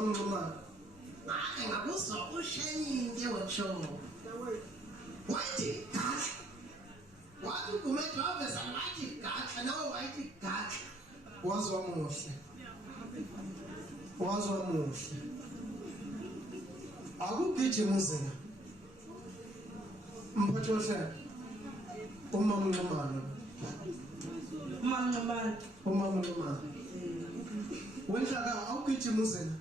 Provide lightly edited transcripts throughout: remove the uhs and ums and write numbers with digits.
Mama hayi ngakuzwa ushenye workshop wathi gaxa wathi kumele waveza wathi gaxa nawe wathi gaxa wazwa muhle akugijima uzela mphathi wahle umama uNcumane wenhlaka awugijima uzela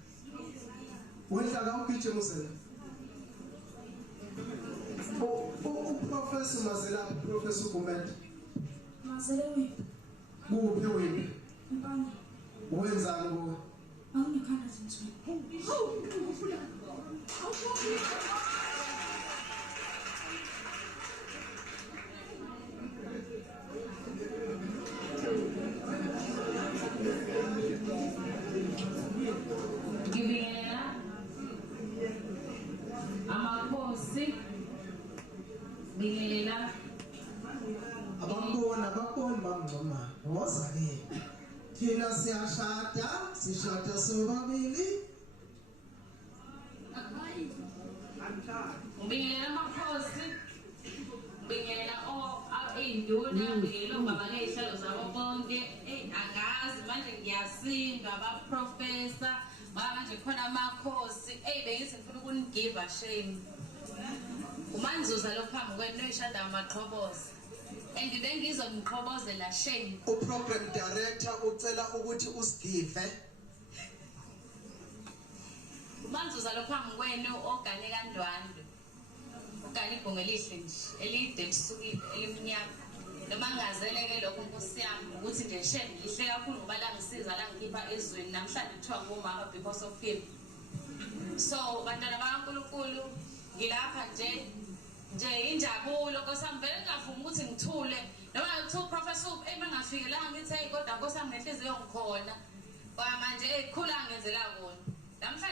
uprofessor Mazela professor Gumede Mazela wephi kuphi wena Mpana wenzani ngo awunekhanda zinzulu Ngibingelela amakhosi bingelela abambona bamngoma woza ke thina sishada sobabili ngibingelela amakhosi bingelela induna bingelela obaba ngezihlalo zabo bonke angazi manje ngiyasinga abaprofessor manje khona amakhosi bengithi ngifuna ukunigive shame umanzuza lo phambi kwenu noyishada amaqhoboza and bengizoniqhobozela shame uprogram director ucela ukuthi usigive umanzuza lo phambi kwenu ogane kaNdwandwe ugane ibhongo elihle nje elide lisukile elimnyama noma ngingazeleke lokho Nkosi yami ukuthi nje shame lihle kakhulu ngoba la ngisiza la ngikhipha ezweni namhlanje kuthiwa ngomama because of him so bantwana bakaNkulunkulu ngilapha nje injabulo Nkosi yami vele ngavuma ukuthi ngithule noma kuthiwa uprofessor mangafike la ngithi hey kodwa Nkosi yami nenhliziyo ngikhona manje khula ngenzela kona namhlanje